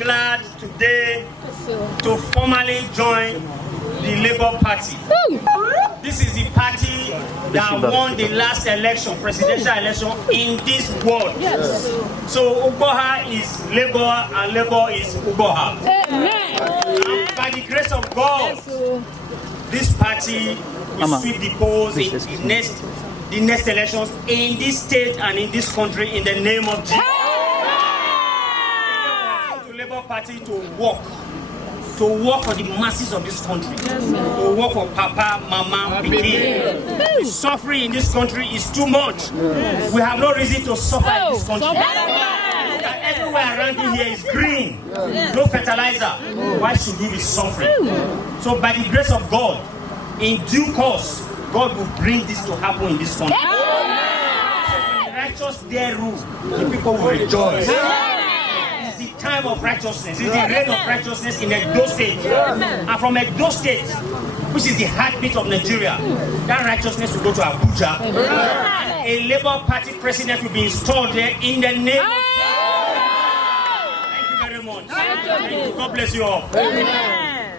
glad today to formally join the Labour Party. This is the party that won the last election, presidential election in this world. Yes. So Uboha is Labour and Labour is Uboha. And by the grace of God, this party will sweep the polls in the next elections in this state and in this country in the name of Jesus. The Labour Party to work for the masses of this country, to work for Papa, Mama, Pikin. The suffering in this country is too much. We have no reason to suffer in this country. Everywhere around you here is green, no fertilizer. Why should we be suffering? So by the grace of God, in due course, God will bring this to happen in this country. So when the righteous dare rule, the people will rejoice. It's the time of righteousness. It's the reign of righteousness in Edo State. And from Edo State, which is the heartbeat of Nigeria, that righteousness will go to Abuja. And a Labour Party president will be installed there in the name of Jesus. Thank you very much. Thank you. God bless you all. Amen.